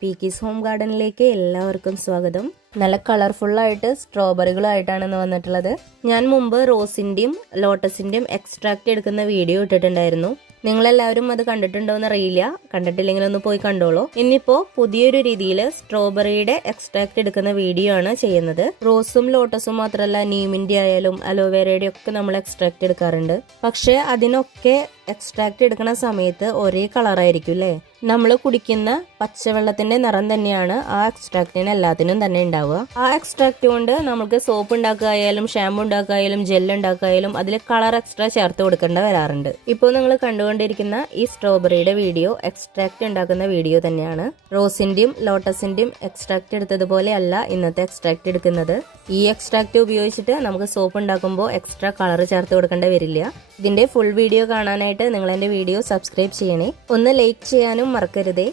പീക്കീസ് home ഗാർഡനിലേക്ക് എല്ലാവർക്കും സ്വാഗതം. നല്ല കളർഫുള്ളായിട്ട് സ്ട്രോബെറികളായിട്ടാണ് ഇന്ന് വന്നിട്ടുള്ളത്. ഞാൻ മുമ്പ് റോസിന്റെയും ലോട്ടസിന്റെയും എക്സ്ട്രാക്ട് എടുക്കുന്ന വീഡിയോ ഇട്ടിട്ടുണ്ടായിരുന്നു. നിങ്ങളെല്ലാവരും അത് കണ്ടിട്ടുണ്ടോ എന്ന് അറിയില്ല. കണ്ടിട്ടില്ലെങ്കിൽ ഒന്ന് പോയി കണ്ടോളൂ. ഇന്നിപ്പോ പുതിയൊരു രീതിയിൽ സ്ട്രോബെറിയുടെ എക്സ്ട്രാക്ട് എടുക്കുന്ന വീഡിയോ ആണ് ചെയ്യുന്നത്. റോസും ലോട്ടസും മാത്രമല്ല, നീമിന്റെ ആയാലും അലോവേരയുടെ ഒക്കെ നമ്മൾ എക്സ്ട്രാക്ട് എടുക്കാറുണ്ട്. പക്ഷെ അതിനൊക്കെ എക്സ്ട്രാക്ട് എടുക്കുന്ന സമയത്ത് ഒരേ കളറായിരിക്കും അല്ലേ? നമ്മൾ കുടിക്കുന്ന പച്ചവെള്ളത്തിന്റെ നിറം തന്നെയാണ് ആ എക്സ്ട്രാക്റ്റിന് എല്ലാത്തിനും തന്നെ ഉണ്ടാവുക. ആ എക്സ്ട്രാക്ട് കൊണ്ട് നമുക്ക് സോപ്പ് ഉണ്ടാക്കായാലും ഷാമ്പു ഉണ്ടാക്കായാലും ജെല്ല് ഉണ്ടാക്കായാലും അതിൽ കളർ എക്സ്ട്രാ ചേർത്ത് കൊടുക്കേണ്ട വരാറുണ്ട്. ഇപ്പോൾ നിങ്ങൾ കണ്ടുകൊണ്ടിരിക്കുന്ന ഈ സ്ട്രോബെറിയുടെ വീഡിയോ എക്സ്ട്രാക്ട് ഉണ്ടാക്കുന്ന വീഡിയോ തന്നെയാണ്. റോസിന്റെയും ലോട്ടസിന്റെയും എക്സ്ട്രാക്ട് എടുത്തതുപോലെ അല്ല ഇന്നത്തെ എക്സ്ട്രാക്ട് എടുക്കുന്നത്. ഈ എക്സ്ട്രാക്ട് ഉപയോഗിച്ചിട്ട് നമുക്ക് സോപ്പ് ഉണ്ടാക്കുമ്പോൾ എക്സ്ട്രാ കളർ ചേർത്ത് കൊടുക്കേണ്ട വരില്ല. ഇതിന്റെ ഫുൾ വീഡിയോ കാണാനായിട്ട് നിങ്ങൾ എന്റെ വീഡിയോ സബ്സ്ക്രൈബ് ചെയ്യണേ. ഒന്ന് ലൈക്ക് ചെയ്യാനും മറക്കരുതേ.